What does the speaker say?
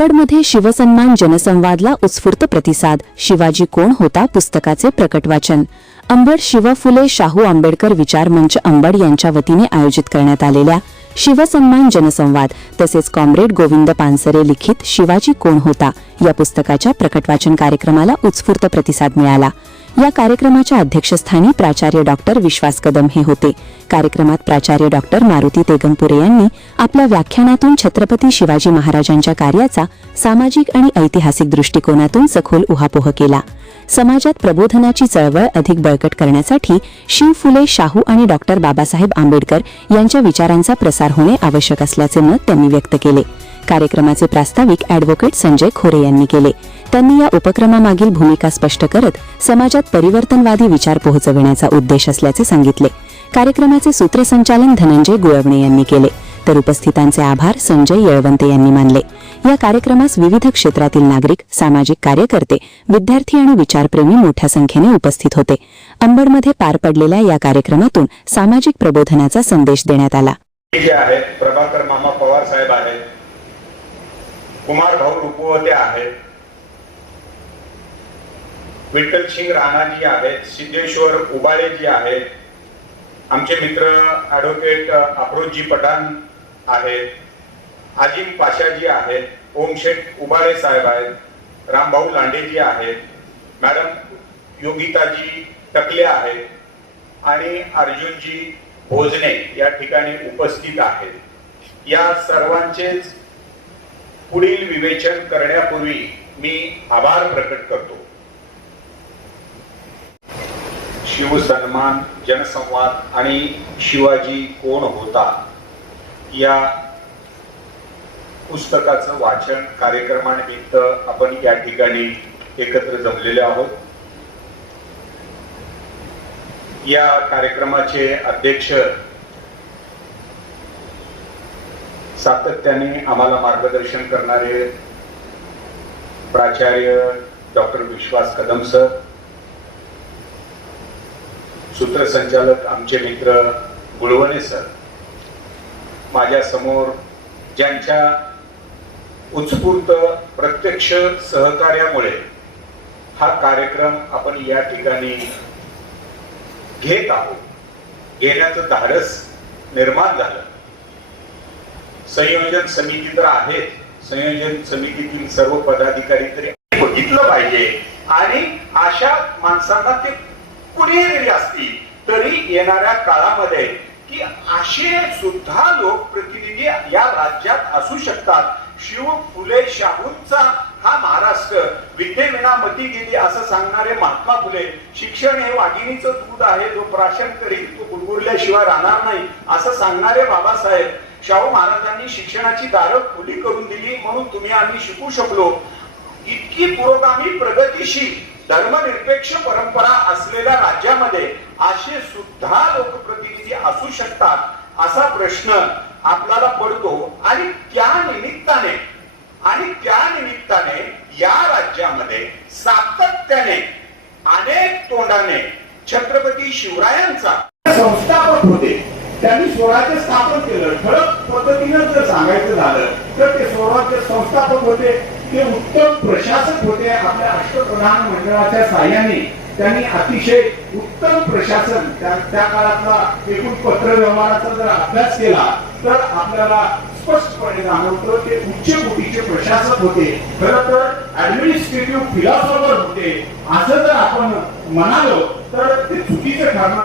अंबडमध्ये शिवसन्मान जनसंवादला उत्स्फूर्त प्रतिसाद. शिवाजी कोण होता पुस्तकाचे प्रकटवाचन. अंबड शिव फुले शाहू आंबेडकर विचार मंच अंबड यांच्या वतीने आयोजित करण्यात आलेल्या शिवसन्मान जनसंवाद तसेच कॉम्रेड गोविंद पानसरे लिखित शिवाजी कोण होता या पुस्तकाच्या प्रकटवाचन कार्यक्रमाला उत्स्फूर्त प्रतिसाद मिळाला. या कार्यक्रमाच्या अध्यक्षस्थानी प्राचार्य डॉक्टर विश्वास कदम हे होते. कार्यक्रमात प्राचार्य डॉक्टर मारुती तेगमपुरे यांनी आपल्या व्याख्यानातून छत्रपती शिवाजी महाराजांच्या कार्याचा सामाजिक आणि ऐतिहासिक दृष्टिकोनातून सखोल उहापोह केला. समाजात प्रबोधनाची चळवळ अधिक बळकट करण्यासाठी शिव फुले शाहू आणि डॉक्टर बाबासाहेब आंबेडकर यांच्या विचारांचा प्रसार होणे आवश्यक असल्याचे मत त्यांनी व्यक्त केले. कार्यक्रमाचे प्रास्ताविक ॲडव्होकेट संजय खोरे यांनी केले. त्यांनी या उपक्रमामागील भूमिका स्पष्ट करत समाजात परिवर्तनवादी विचार पोहोचविण्याचा उद्देश असल्याचे सांगितले. कार्यक्रमाचे सूत्रसंचालन धनंजय गुळवणे यांनी केले तर उपस्थितांचे आभार संजय येळवंते यांनी मानले. या कार्यक्रमास विविध क्षेत्रातील नागरिक, सामाजिक कार्यकर्ते, विद्यार्थी आणि विचारप्रेमी मोठ्या संख्येने उपस्थित होते. अंबडमध्ये पार पडलेल्या या कार्यक्रमातून सामाजिक प्रबोधनाचा संदेश देण्यात आला. प्रभाकर मामा पवार साहेब आहेत, कुमार भाऊ रुपवते आहेत, विठ्ठल सिंग राणाजी आहेत, सिद्धेश्वर उबाळेजी आहेत, आमचे मित्र ॲडव्होकेट अफरोजजी पठाण आहेत, आजिम पाशाजी आहेत, ओमशेठ उबाळे साहेब आहेत, रामभाऊ लांडेजी आहेत, मॅडम योगिताजी टकले आहेत आणि अर्जुनजी भोजने या ठिकाणी उपस्थित आहेत. या सर्वांचेच पुढील विवेचन करण्यापूर्वी मी आभार प्रकट करतो. शिवसन्मान जनसंवाद आणि शिवाजी कोण होता या पुस्तकाचं वाचन कार्यक्रमानिमित्त आपण या ठिकाणी एकत्र जमलेले आहोत. या कार्यक्रमाचे अध्यक्ष सातत्याने आम्हाला मार्गदर्शन करणारे प्राचार्य डॉक्टर विश्वास कदम सर, सूत्रसंचालक आमचे मित्र गुळवणे सर, माझ्या समोर ज्यांच्या उत्स्फूर्त प्रत्यक्ष सहकार्यामुळे हा कार्यक्रम आपण या ठिकाणी घेत आहोत, घेण्याचं धाडस निर्माण झालं. संयोजन समिती तर आहेत, संयोजन समितीतील सर्व पदाधिकारी तरी बघितलं पाहिजे आणि अशा माणसांना ते कुणी जरी असतील तरी येणाऱ्या काळामध्ये की असे सुद्धा लोकप्रतिनिधी या राज्यात असू शकतात. शिव फुले शाहूंचा हा महाराष्ट्र विद्येविना मती गेली असं सांगणारे महात्मा फुले, शिक्षण हे वाघिणीचं दूध आहे, जो प्राशन करील तो गुरगुरल्याशिवाय राहणार नाही असं सांगणारे बाबासाहेब, शाहू महाराजांनी शिक्षणाची दारं खुली करून दिली म्हणून तुम्ही आम्ही शिकू शकलो. इतकी पुरोगामी प्रगतीशील धर्मनिरपेक्ष परंपरा असलेल्या राज्यामध्ये असे सुद्धा लोकप्रतिनिधी असू शकतात असा प्रश्न आपल्याला पडतो. आणि त्या निमित्ताने या राज्यामध्ये सातत्याने अनेक तोंडाने छत्रपती शिवरायांचा संस्थापक होते, त्यांनी स्वराज्य स्थापन केलं. ठळक पद्धतीनं जर सांगायचं झालं तर ते स्वराज्य संस्थापक होते, ते उत्तम प्रशासक होते. आपल्या अष्टप्रधान मंडळाच्या साहाय्याने त्यांनी अतिशय उत्तम प्रशासन, त्या काळातला एकूण पत्र व्यवहाराचा जर अभ्यास केला तर आपल्याला स्पष्टपणे जाणवतं ते उच्च कोटीचे प्रशासक होते. खरं तर ऍडमिनिस्ट्रेटिव्ह फिलॉसॉफर होते असं जर आपण म्हणालो तर ते चुकीचं ठरणार.